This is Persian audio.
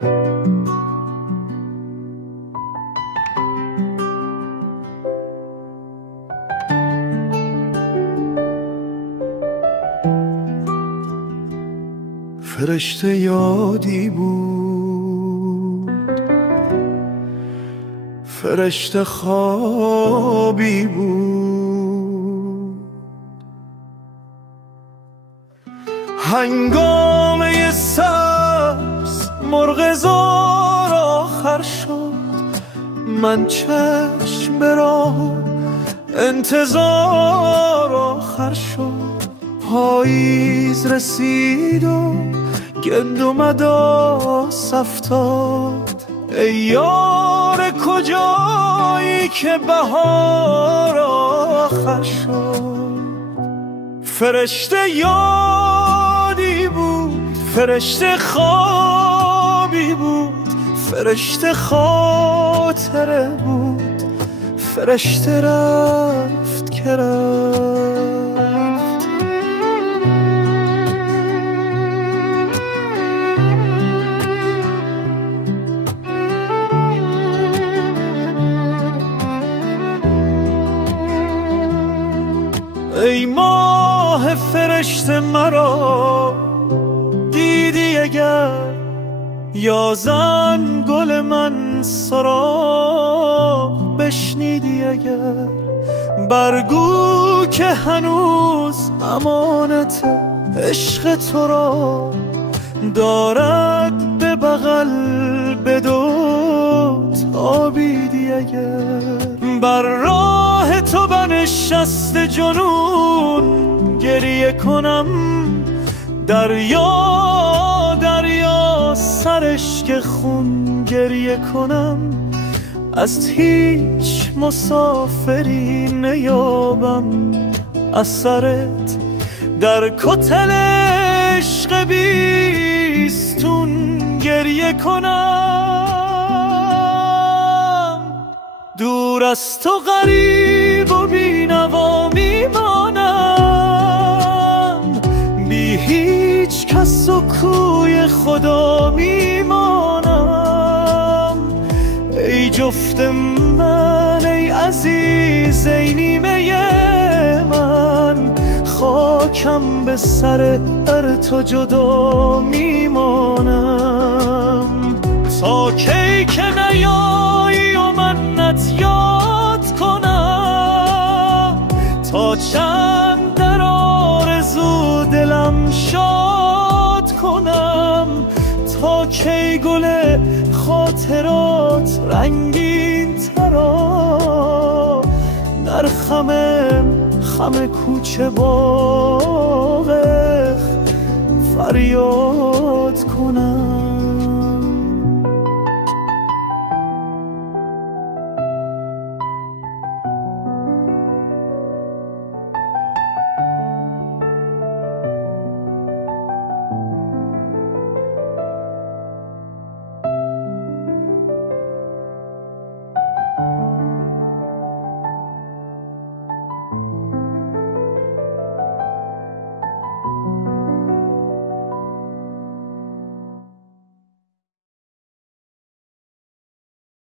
فرشته یادی بود، فرشته خوابی بود، هنگامه سبز مرغ زار آخر شد، من چشم به راه انتظار آخر شد. پاییز رسید و گندم داس افتاد، ای یار کجایی که بهار آخر شد. فرشته یادی بود، فرشته خوابی بود، فرشته خاطره بود، فرشته رفت که رفت. ای ماه فرشته مرا دیدی اگر، یا زن گل من سراغ بشنیدی اگر، برگو که هنوز امانت عشق تو را دارد به بغل بدو تابیدی اگر. بر راه تو بنشست جنون گریه کنم، دریا دریا سرش که خون گریه کنم، از هیچ مسافری نیابم اثرت، در کتل عشق بیستون گریه کنم. دور از تو غریب و بی‌نوا میمانم، بی هیچ کس و کوی خدا میمانم. ای جفت من ای عزیز ای نیمه من، خاکم به سر در تو جدا میمانم. تا کی که نیایی و منت یاد کنم، تا چند در آرزو دلم شاد کنم، تا کی گل خاطرات رنگین ترا در خم کوچه باغ فریاد